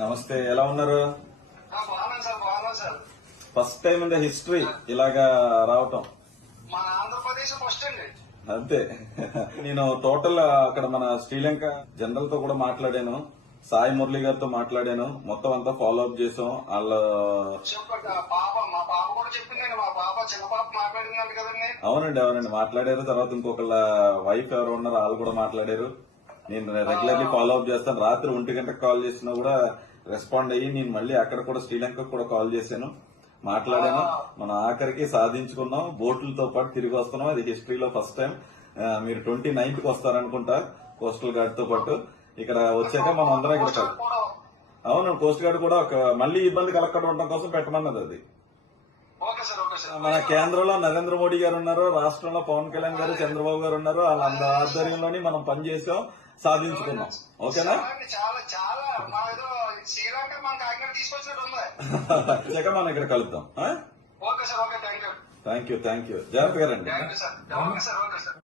నమస్తే, ఎలా ఉన్నారు? బాగున్నాను సార్, బాగున్నాను sir. First time in the history ఇలాగా రావటం మన ఆంధ్రప్రదేశ్ ఫస్ట్ అండి. అంతే. నేను టోటల్ అక్కడ మన శ్రీలంక జనరల్ తో కూడా మాట్లాడాను, సాయి మురళి గారితో మాట్లాడాను, మొత్తం అంతా ఫాలో అప్ చేసాం. వాళ్ళ మా పాప కూడా చెప్పిందండి, మా పాప చిన్న పాప మాట్లాడిందండి కదండి. అవునండి మాట్లాడారు. తర్వాత ఇంకొకళ్ళ వైఫ్ ఎవరు ఉన్నారు వాళ్ళు కూడా మాట్లాడారు. నేను రెగ్యులర్లీ ఫాలో అప్ చేస్తాను. రాత్రి 1 గంటకు కాల్ చేసినా కూడా రెస్పాండ్ అయ్యి నేను మళ్ళీ అక్కడ కూడా శ్రీలంకకు కూడా కాల్ చేశాను, మాట్లాడాను. మనం ఆఖరికి సాధించుకున్నాం. బోట్లతో పాటు తిరిగి వస్తున్నాం. అది హిస్టరీలో ఫస్ట్ టైం. మీరు 29th వస్తారనుకుంటా కోస్టల్ గార్డ్ తో పాటు. ఇక్కడ వచ్చాక మనం అందరం ఇక్కడ అవును, కోస్ట్ గార్డ్ కూడా ఒక మళ్ళీ ఇబ్బంది కలగకుండా ఉండడం కోసం పెట్టమన్నది అది. మన కేంద్రంలో నరేంద్ర మోడీ గారు ఉన్నారు, రాష్ట్రంలో పవన్ కళ్యాణ్ గారు, చంద్రబాబు గారు ఉన్నారు. వాళ్ళ ఆధ్వర్యంలోని మనం పనిచేసాం, సాధించుకున్నాం. ఓకేనా? వచ్చాక మనం ఇక్కడ కలుద్దాం. Thank you. జాగ్రత్తగా రండి.